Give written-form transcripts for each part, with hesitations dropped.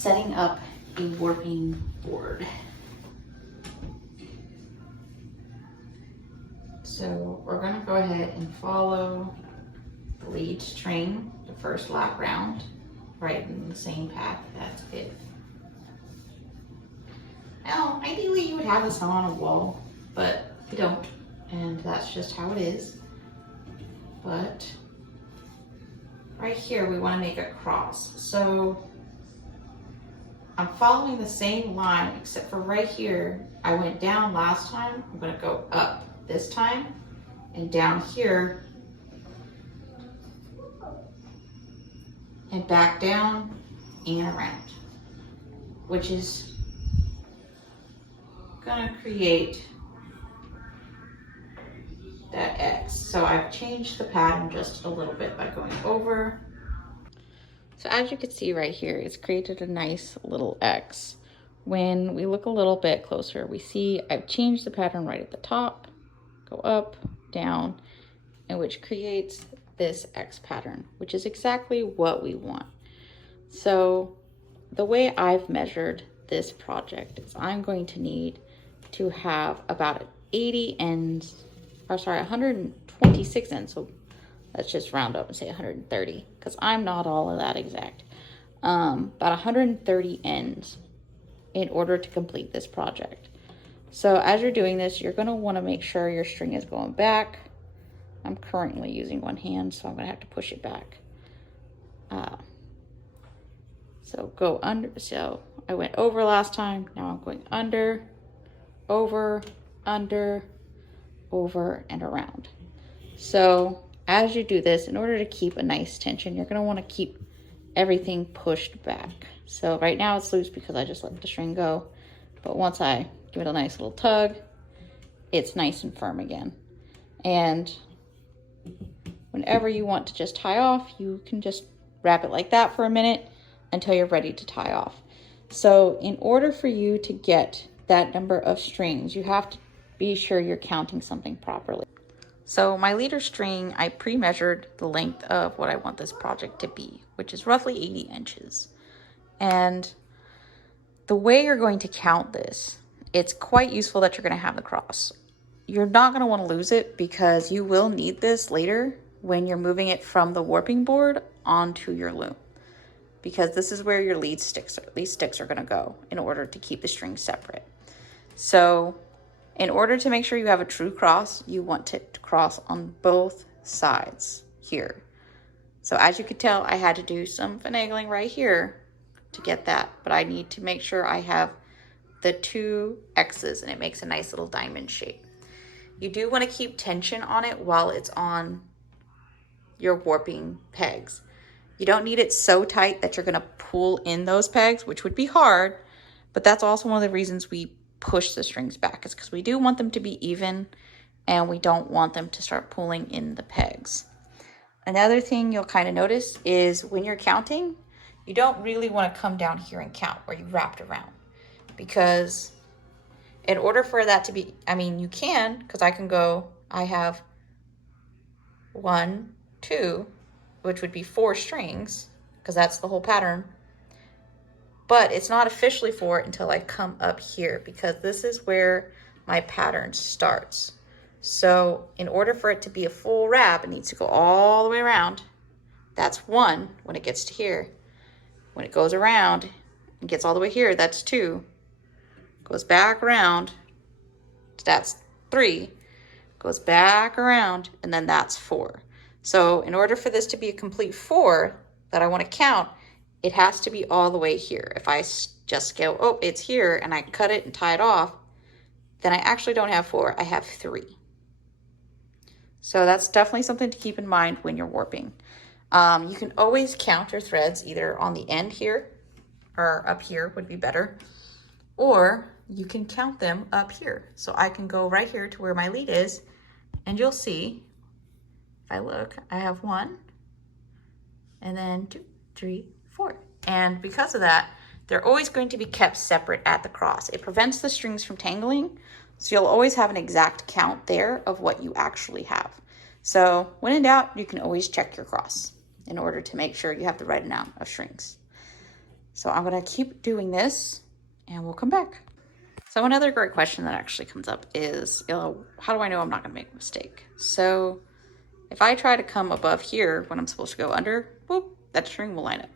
setting up a warping board. So we're gonna go ahead and follow the lead string, the first lap round, right in the same path as it. Now, ideally you would have this on a wall, but you don't, and that's just how it is. But right here, we want to make a cross. So I'm following the same line, except for right here, I went down last time. I'm going to go up this time, and down here, and back down and around, which is going to create that X. So I've changed the pattern just a little bit by going over. So as you can see right here, it's created a nice little X. When we look a little bit closer, we see I've changed the pattern right at the top, go up, down, and which creates this X pattern, which is exactly what we want. So the way I've measured this project is I'm going to need to have about 80 ends, or sorry, 126 ends. So let's just round up and say 130, because I'm not all of that exact. About 130 ends in order to complete this project. So as you're doing this, you're gonna wanna make sure your string is going back. I'm currently using one hand, so I'm gonna have to push it back. So go under, so I went over last time, now I'm going under, over, under, over, and around. So as you do this, in order to keep a nice tension, you're gonna wanna keep everything pushed back. So right now it's loose because I just let the string go, but once I give it a nice little tug, it's nice and firm again. And whenever you want to just tie off, you can just wrap it like that for a minute until you're ready to tie off. So in order for you to get that number of strings, you have to be sure you're counting something properly. So my leader string, I pre-measured the length of what I want this project to be, which is roughly 80 inches. And the way you're going to count this, it's quite useful that you're going to have the cross. You're not going to want to lose it because you will need this later when you're moving it from the warping board onto your loom, because this is where your lead sticks are going to go in order to keep the strings separate. So in order to make sure you have a true cross, you want it to cross on both sides here. So as you could tell, I had to do some finagling right here to get that, but I need to make sure I have the two X's and it makes a nice little diamond shape. You do want to keep tension on it while it's on your warping pegs. You don't need it so tight that you're going to pull in those pegs, which would be hard, but that's also one of the reasons we push the strings back, is because we do want them to be even and we don't want them to start pulling in the pegs. Another thing you'll kind of notice is when you're counting, you don't really want to come down here and count where you wrapped around, because in order for that to be, I mean, you can, because I can go, I have 1, 2, which would be 4 strings, because that's the whole pattern. But it's not officially 4 until I come up here, because this is where my pattern starts. So in order for it to be a full wrap, it needs to go all the way around. That's 1 when it gets to here. When it goes around and gets all the way here, that's 2. Goes back around, that's 3. Goes back around, and then that's 4. So in order for this to be a complete 4 that I want to count, it has to be all the way here. If I just go, oh, it's here, and I cut it and tie it off, then I actually don't have 4, I have 3. So that's definitely something to keep in mind when you're warping. You can always count your threads either on the end here, or up here would be better, or you can count them up here. So I can go right here to where my lead is, and you'll see, if I look, I have 1, and then 2, 3, 4. And because of that, they're always going to be kept separate at the cross. It prevents the strings from tangling, so you'll always have an exact count there of what you actually have. So when in doubt, you can always check your cross in order to make sure you have the right amount of strings. So I'm gonna keep doing this and we'll come back. So another great question that actually comes up is, how do I know I'm not gonna make a mistake? So if I try to come above here when I'm supposed to go under, whoop, that string will line up.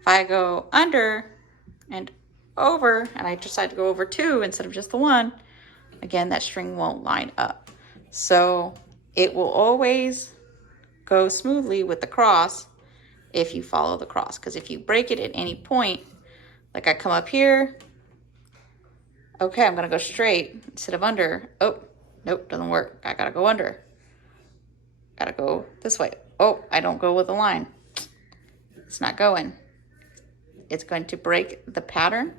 If I go under and over, and I decide to go over 2 instead of just the 1, again, that string won't line up. So it will always go smoothly with the cross if you follow the cross. Because if you break it at any point, like I come up here, okay, I'm gonna go straight instead of under. Oh, nope, doesn't work. I gotta go under. Gotta go this way. Oh, I don't go with the line. It's not going. It's going to break the pattern,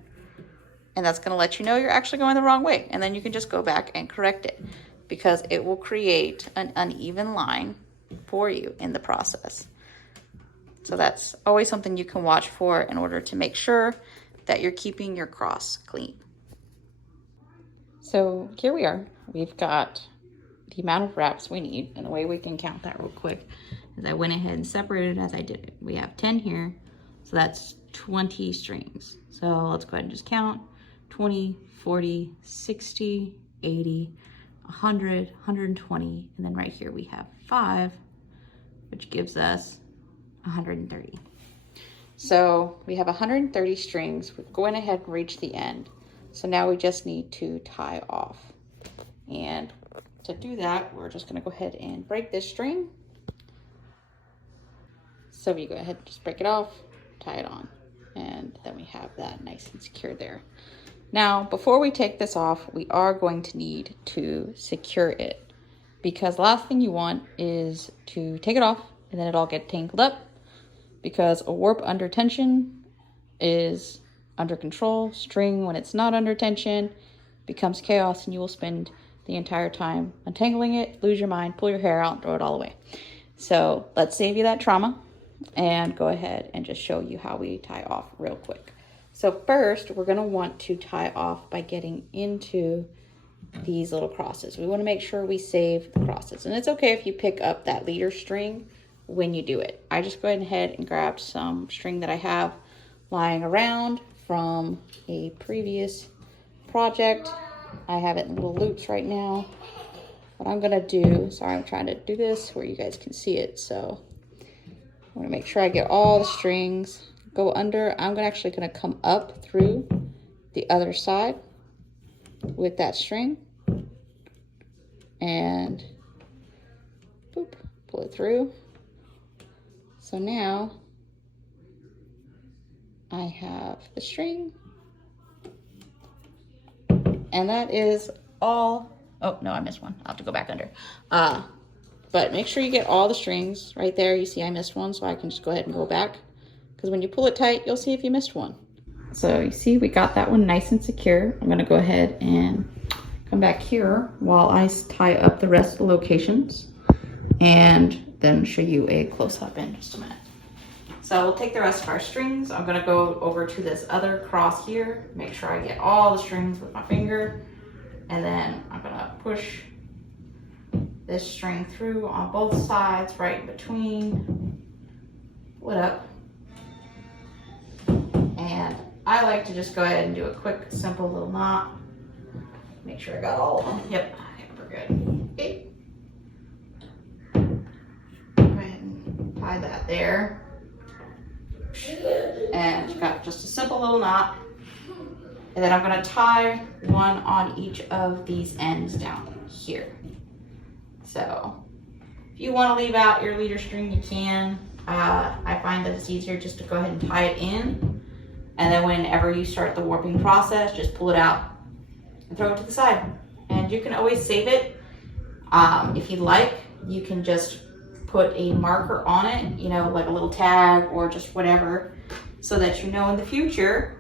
and that's gonna let you know you're actually going the wrong way. And then you can just go back and correct it, because it will create an uneven line for you in the process. So that's always something you can watch for in order to make sure that you're keeping your cross clean. So here we are. We've got the amount of wraps we need, and the way we can count that real quick is I went ahead and separated as I did it. We have 10 here, so that's 20 strings. So let's go ahead and just count. 20, 40, 60, 80, 100, 120, and then right here we have 5, which gives us 130. So we have 130 strings. We're going ahead and reach the end. So now we just need to tie off. And to do that, we're just gonna go ahead and break this string. So we go ahead and just break it off, tie it on, and then we have that nice and secure there. Now, before we take this off, we are going to need to secure it, because the last thing you want is to take it off and then it all get tangled up, because a warp under tension is under control. String, when it's not under tension, becomes chaos, and you will spend the entire time untangling it, lose your mind, pull your hair out, and throw it all away. So let's save you that trauma and go ahead and just show you how we tie off real quick. So first, we're gonna want to tie off by getting into these little crosses. We wanna make sure we save the crosses. And it's okay if you pick up that leader string when you do it. I just go ahead and grab some string that I have lying around from a previous project. I have it in little loops right now. What I'm gonna do, sorry, I'm trying to do this where you guys can see it. So I'm gonna make sure I get all the strings, go under. I'm actually gonna come up through the other side with that string and boop, pull it through. So now I have the string, and that is all. Oh no, I missed one. I'll have to go back under. But make sure you get all the strings right there. You see I missed one, so I can just go ahead and go back, because when you pull it tight, you'll see if you missed one. So you see we got that one nice and secure. I'm gonna go ahead and come back here while I tie up the rest of the locations, and then show you a close-up in just a minute. So we'll take the rest of our strings. I'm gonna go over to this other cross here, make sure I get all the strings with my finger, and then I'm gonna push this string through on both sides, right in between, pull it up. And I like to just go ahead and do a quick, simple little knot. Make sure I got all of them. Yep, I think we're good. Okay. Go ahead and tie that there. And got just a simple little knot. And then I'm gonna tie one on each of these ends down here. So if you wanna leave out your leader string, you can. I find that it's easier just to go ahead and tie it in. And then whenever you start the warping process, just pull it out and throw it to the side. And you can always save it. If you'd like, you can just put a marker on it, you know, like a little tag or just whatever, so that you know in the future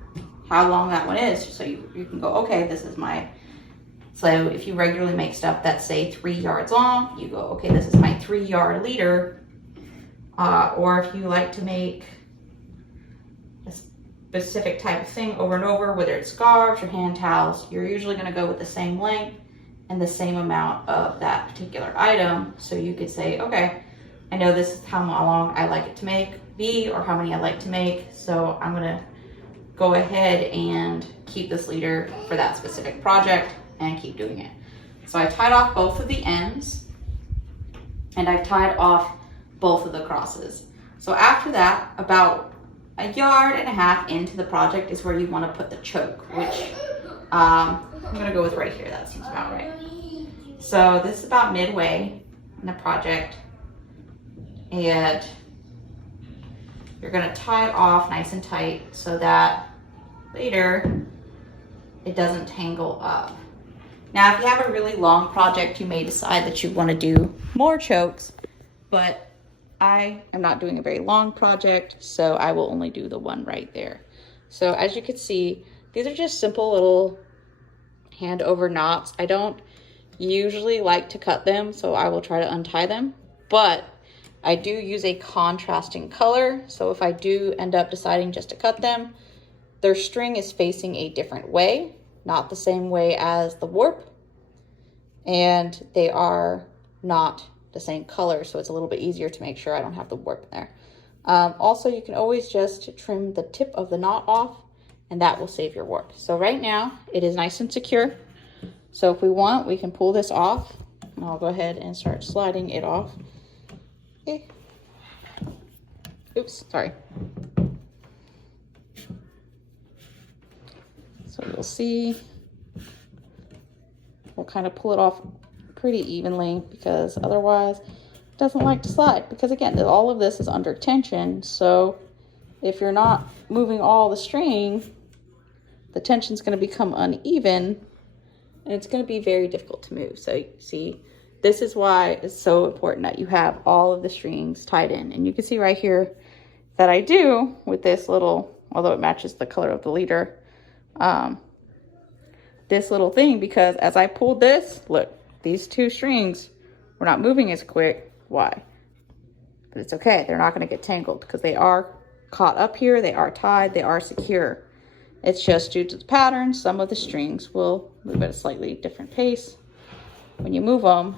how long that one is. So you can go, okay, this is my, so if you regularly make stuff that's say 3 yards long, you go, okay, this is my 3-yard leader. Or if you like to make a specific type of thing over and over, whether it's scarves or hand towels, you're usually gonna go with the same length and the same amount of that particular item. So you could say, okay, I know this is how long I like it to make. be or how many I like to make. So I'm gonna go ahead and keep this leader for that specific project and keep doing it. So I tied off both of the ends and I've tied off both of the crosses. So after that, about 1.5 yards into the project is where you want to put the choke, which I'm gonna go with right here. That seems about right. So this is about midway in the project, and you're gonna tie it off nice and tight so that later it doesn't tangle up. Now, if you have a really long project, you may decide that you want to do more chokes, but I am not doing a very long project, so I will only do the one right there. So as you can see, these are just simple little hand over knots. I don't usually like to cut them, so I will try to untie them, but I do use a contrasting color. So if I do end up deciding just to cut them, their string is facing a different way, not the same way as the warp, and they are not the same color, so it's a little bit easier to make sure I don't have the warp in there. Also, you can always just trim the tip of the knot off, and that will save your warp. So right now, it is nice and secure. So if we want, we can pull this off, and I'll go ahead and start sliding it off. Okay. Oops, sorry. So you'll see, we'll kind of pull it off pretty evenly because otherwise it doesn't like to slide. Because again, all of this is under tension. So if you're not moving all the string, the tension is going to become uneven and it's going to be very difficult to move. So you see, this is why it's so important that you have all of the strings tied in. And you can see right here that I do with this little, although it matches the color of the leader, this little thing, because as I pulled this, look, these two strings were not moving as quick. Why? But it's okay. They're not going to get tangled because they are caught up here. They are tied. They are secure. It's just due to the pattern. Some of the strings will move at a slightly different pace when you move them.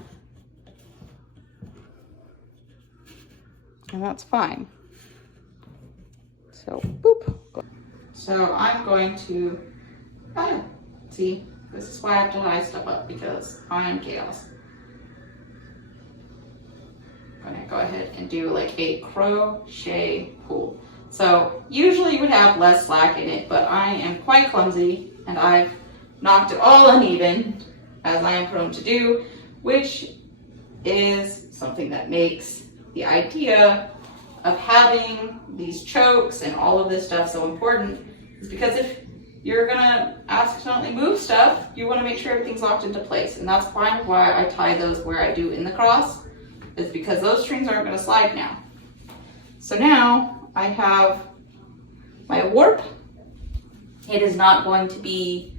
And that's fine. So, boop. So I'm going to, see, this is why I have to tie stuff up, because I am chaos. I'm gonna go ahead and do like a crochet pull. So usually you would have less slack in it, but I am quite clumsy and I've knocked it all uneven, as I am prone to do, which is something that makes the idea of having these chokes and all of this stuff so important. Is because if you're gonna accidentally move stuff, you wanna make sure everything's locked into place. And that's fine why I tie those where I do in the cross, is because those strings aren't gonna slide now. So now I have my warp. It is not going to be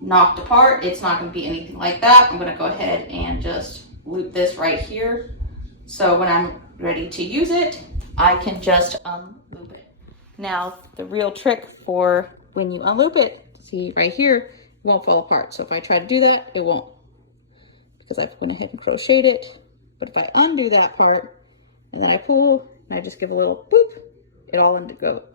knocked apart. It's not gonna be anything like that. I'm gonna go ahead and just loop this right here. So when I'm ready to use it, I can just unloop it. Now, the real trick for when you unloop it, see right here, it won't fall apart. So if I try to do that, it won't, because I've went ahead and crocheted it. But if I undo that part and then I pull and I just give a little boop, it all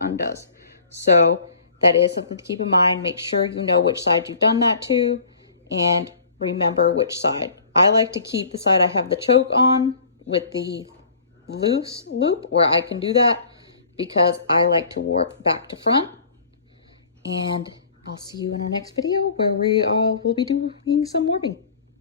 undoes. So that is something to keep in mind. Make sure you know which side you've done that to and remember which side. I like to keep the side I have the choke on with the loose loop where I can do that, because I like to warp back to front. And I'll see you in our next video where we will be doing some warping.